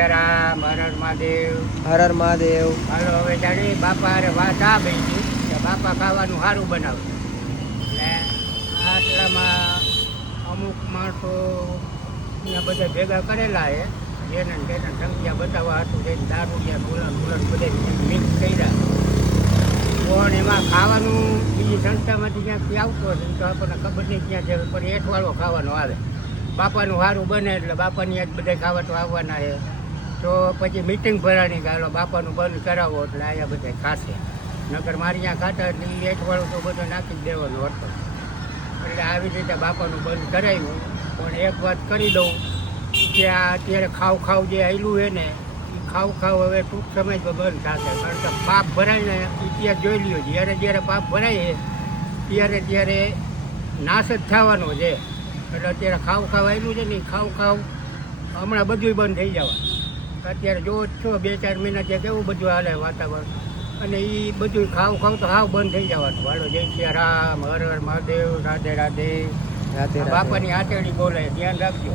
રામ હર હર મહાદેવ. હર હર મહાદેવ. હાલો હવે જાણી બાપા અરે વાત આ બની કે બાપા ખાવાનું સારું બનાવે એટલે આટલામાં અમુક માણસો અહીંયા બધા ભેગા કરેલા છે જેને તેને સંખ્યા બતાવવા હતું જઈને દારૂડિયા ગુલામ બધા મિક્સ કર્યા પણ એમાં ખાવાનું બીજી સંસ્થામાંથી ક્યાંકથી આવતો હશે તો આપણને ખબર નહીં ક્યાં છે પણ એઠવાળો ખાવાનો આવે બાપાનું સારું બને એટલે બાપાની આજ બધા ખાવા તો આવવાના છે તો પછી મીટિંગ ભરાણી કે હાલો બાપાનું બંધ કરાવો એટલે અહીંયા બધા ખાશે નકર મારી ત્યાં ખાતા એટલે એ એઠવાળું તો બધું નાખી જ દેવાનું હતો એટલે આવી રીતે બાપાનું બંધ કરાવ્યું પણ એક વાત કરી દઉં કે આ અત્યારે ખાવ જે આવેલું છે ને એ ખાવ હવે ટૂંક સમયમાં બંધ થશે કારણ કે પાપ ભરાય ને ઇતિહાસ જોઈ લ્યો જ્યારે પાપ ભરાય છે ત્યારે નાશ જ થવાનો છે એટલે અત્યારે ખાવ આવેલું છે ને એ ખાવ હમણાં બધું બંધ થઈ જવાનું અત્યારે જો છો 2-4 મહિના ત્યાં કેવું બધું હાલે વાતાવરણ અને એ બધું ખાવ તો હાવ બંધ થઈ જવાનું હાલો જય શ્રી રામ હર હર મહાદેવ રાધે રાધે. બાપાની આતેડી બોલે ધ્યાન રાખજો.